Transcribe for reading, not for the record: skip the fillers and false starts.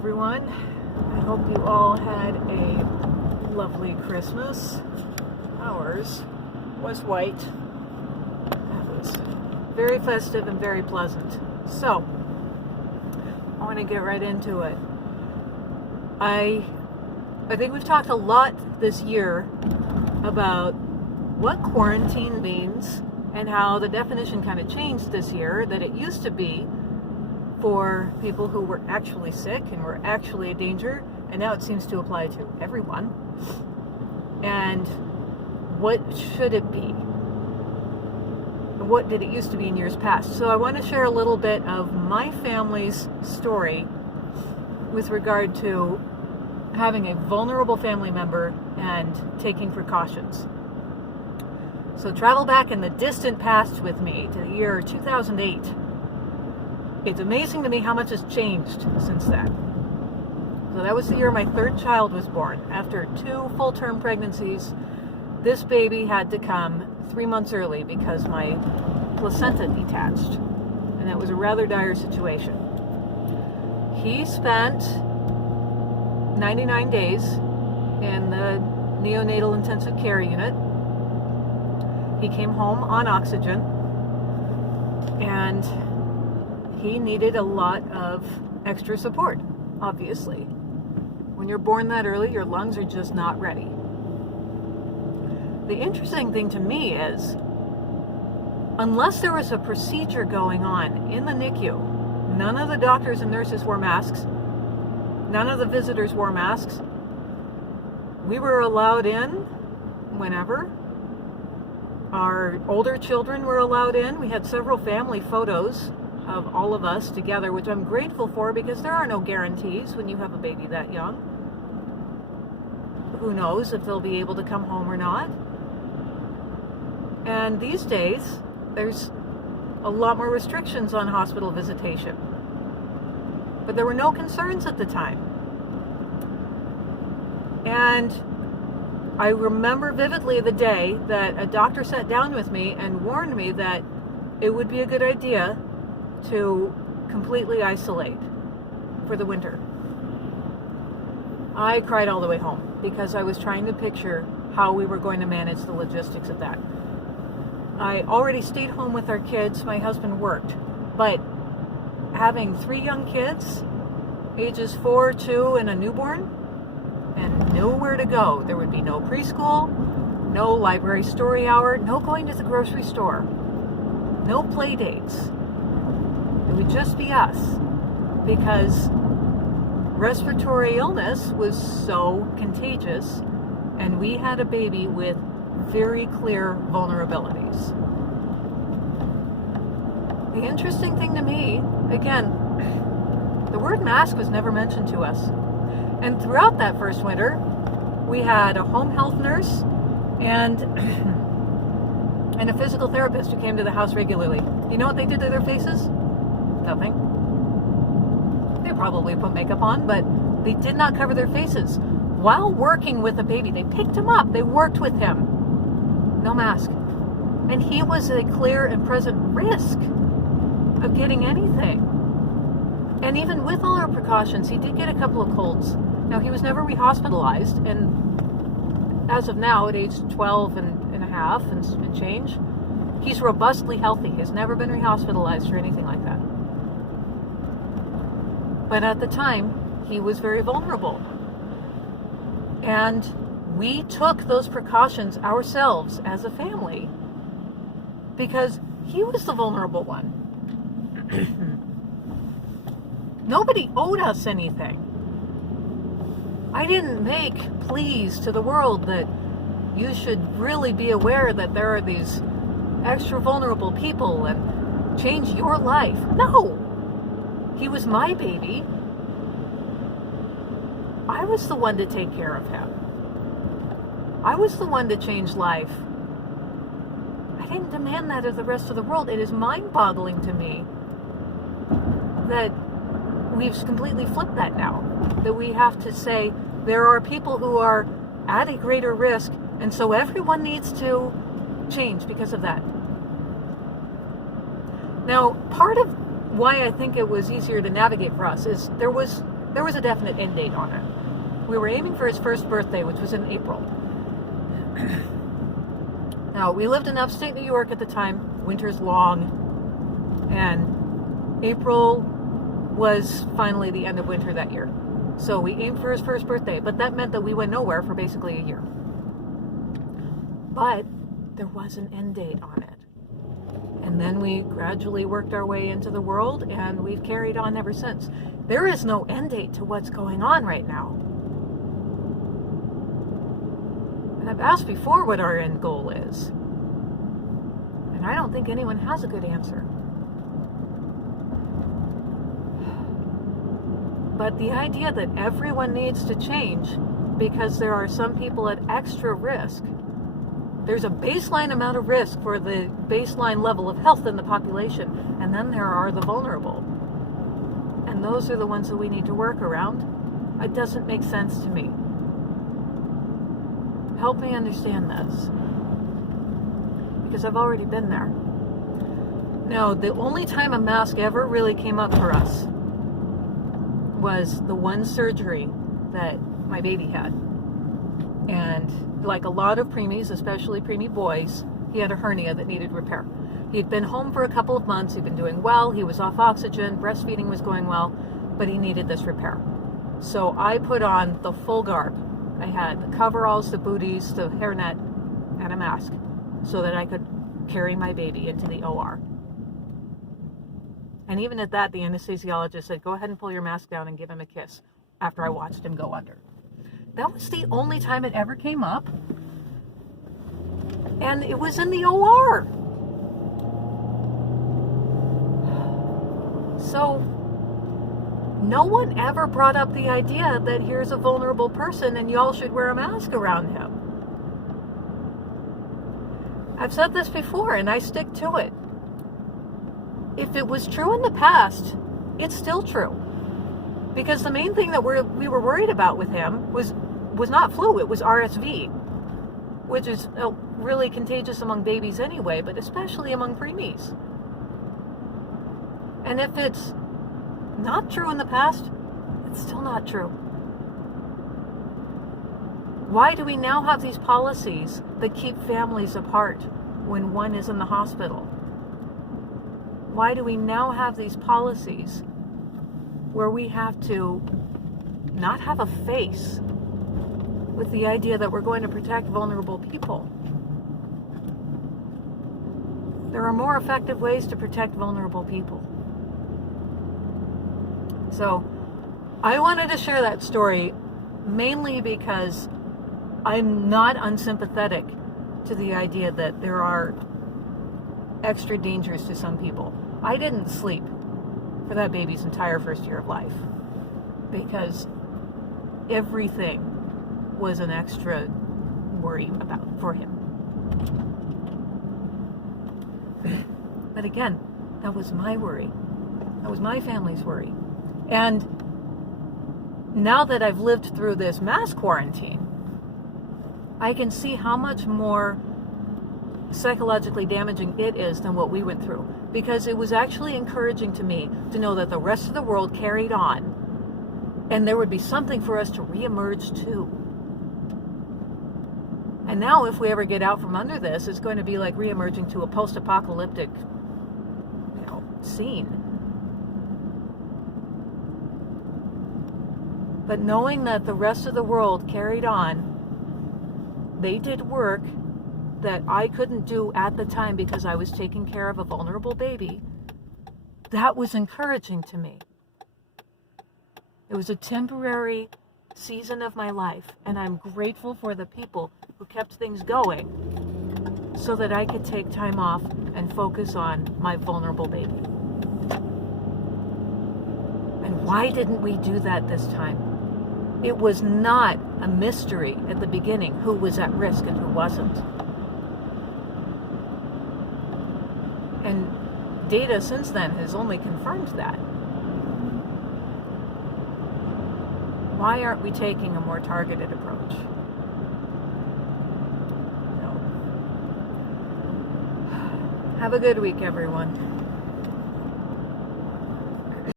everyone. I hope you all had a lovely Christmas. Ours was white. That was very festive and very pleasant. So, I want to get right into it. I think we've talked a lot this year about what quarantine means and how the definition kind of changed this year, that it used to be for people who were actually sick and were actually a danger, and now it seems to apply to everyone. And what should it be? What did it used to be in years past? So I want to share a little bit of my family's story with regard to having a vulnerable family member and taking precautions. So travel back in the distant past with me to the year 2008. It's amazing to me how much has changed since then. So that was the year my third child was born. After 2 full-term pregnancies, this baby had to come 3 months early because my placenta detached. And that was a rather dire situation. He spent 99 days in the neonatal intensive care unit. He came home on oxygen, and he needed a lot of extra support, obviously. When you're born that early, your lungs are just not ready. The interesting thing to me is, unless there was a procedure going on in the NICU, none of the doctors and nurses wore masks. None of the visitors wore masks. We were allowed in whenever. Our older children were allowed in. We had several family photos of all of us together, which I'm grateful for, because there are no guarantees when you have a baby that young. Who knows if they'll be able to come home or not. And these days, there's a lot more restrictions on hospital visitation. But there were no concerns at the time. And I remember vividly the day that a doctor sat down with me and warned me that it would be a good idea to completely isolate for the winter. I cried all the way home because I was trying to picture how we were going to manage the logistics of that. I already stayed home with our kids. My husband worked. But having 3 young kids, ages 4, 2, and a newborn, and nowhere to go. There would be no preschool, no library story hour, no going to the grocery store, no play dates. It would just be us, because respiratory illness was so contagious, and we had a baby with very clear vulnerabilities. The interesting thing to me, again, the word mask was never mentioned to us. And throughout that first winter, we had a home health nurse and a physical therapist who came to the house regularly. You know what they did to their faces? Nothing. They probably put makeup on, but they did not cover their faces. While working with a baby, they picked him up. They worked with him. No mask. And he was a clear and present risk of getting anything. And even with all our precautions, he did get a couple of colds. Now, he was never rehospitalized, and as of now, at age 12 and a half and change, he's robustly healthy. He's never been rehospitalized or anything like that. But at the time, he was very vulnerable. And we took those precautions ourselves as a family because he was the vulnerable one. Nobody owed us anything. I didn't make pleas to the world that you should really be aware that there are these extra vulnerable people and change your life. No! He was my baby. I was the one to take care of him. I was the one to change life. I didn't demand that of the rest of the world. It is mind-boggling to me that we've completely flipped that now. That we have to say there are people who are at a greater risk, and so everyone needs to change because of that. Now, part of why I think it was easier to navigate for us is there was there was a definite end date on it. We were aiming for his first birthday, which was in April. Now, we lived in upstate New York at the time. Winter's long, and April was finally the end of winter that year. So we aimed for his first birthday, but that meant that we went nowhere for basically a year. But there was an end date on it. And then we gradually worked our way into the world, and we've carried on ever since. There is no end date to what's going on right now. And I've asked before what our end goal is. And I don't think anyone has a good answer. But the idea that everyone needs to change because there are some people at extra risk. There's a baseline amount of risk for the baseline level of health in the population, and then there are the vulnerable. And those are the ones that we need to work around. It doesn't make sense to me. Help me understand this, because I've already been there. Now, the only time a mask ever really came up for us was the one surgery that my baby had. And like a lot of preemies, especially preemie boys, he had a hernia that needed repair. He'd been home for a couple of months, he'd been doing well, he was off oxygen, breastfeeding was going well, but he needed this repair. So I put on the full garb. I had the coveralls, the booties, the hairnet, and a mask so that I could carry my baby into the OR. And even at that, the anesthesiologist said, go ahead and pull your mask down and give him a kiss after I watched him go under. That was the only time it ever came up. And it was in the OR. So no one ever brought up the idea that here's a vulnerable person and y'all should wear a mask around him. I've said this before and I stick to it. If it was true in the past, it's still true. Because the main thing that we were worried about with him was not flu, it was RSV, which is really contagious among babies anyway, but especially among preemies. And if it's not true in the past, it's still not true. Why do we now have these policies that keep families apart when one is in the hospital? Why do we now have these policies where we have to not have a face with the idea that we're going to protect vulnerable people? There are more effective ways to protect vulnerable people. So I wanted to share that story mainly because I'm not unsympathetic to the idea that there are extra dangers to some people. I didn't sleep for that baby's entire first year of life because everything was an extra worry for him. But again, that was my worry. That was my family's worry. And now that I've lived through this mass quarantine, I can see how much more psychologically damaging it is than what we went through, because it was actually encouraging to me to know that the rest of the world carried on and there would be something for us to reemerge to. And now if we ever get out from under this, it's going to be like reemerging to a post-apocalyptic, scene. But knowing that the rest of the world carried on, they did work that I couldn't do at the time because I was taking care of a vulnerable baby, that was encouraging to me. It was a temporary season of my life, and I'm grateful for the people who kept things going so that I could take time off and focus on my vulnerable baby. And why didn't we do that this time? It was not a mystery at the beginning who was at risk and who wasn't. And data since then has only confirmed that. Why aren't we taking a more targeted approach? No. Have a good week, everyone.